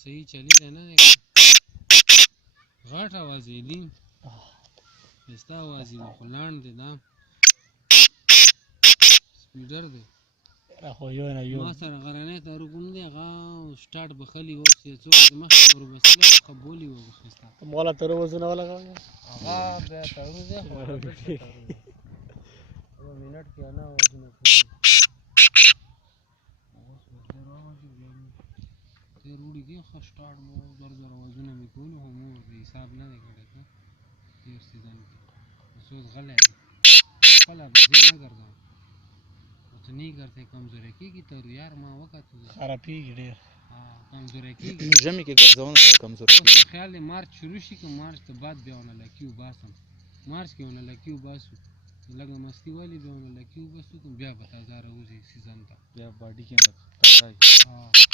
صحیح چلی دی نه دی غټ اواز یې دی ښایسته اواز یې دی خو لاڼ دی دا سپیډر دی ما سره غرنی تارو دی هغه سټارټ بخلي اوس یې څوک د مخکې وربسلی ښه بولي و ښایسته مغله تر وزونه ولګوي هغه بیا تارو دی خو هغه بېرته تارو دی یو منټ کې انا اوازونه کوي اوس ډېر اواز یې بیا تېر وړي کې ښه سټارټ مو زر زر اوازونه مې کولي خو مو ورته حساب نه دی کړی ښه تېر سیزن کې اوس اوس غلی دی خپله بزې نه ګرځوم اوس نہیں کرتے کمزوری کېږي تارو یار ما وکتل خرابېږي ډېر کمزوری کېږي ژمي کې ګرځونه سره کمزوري اوس خیال دی مارچ شروع شي که مارچ ته بعد بیا ونه لکي وباسم مارچ کې ونه لکي وباسو لږه مستي والي بیا ونه لکي وباسو بیا به تازه راوځي سیزن ته بیا باډي کې تازه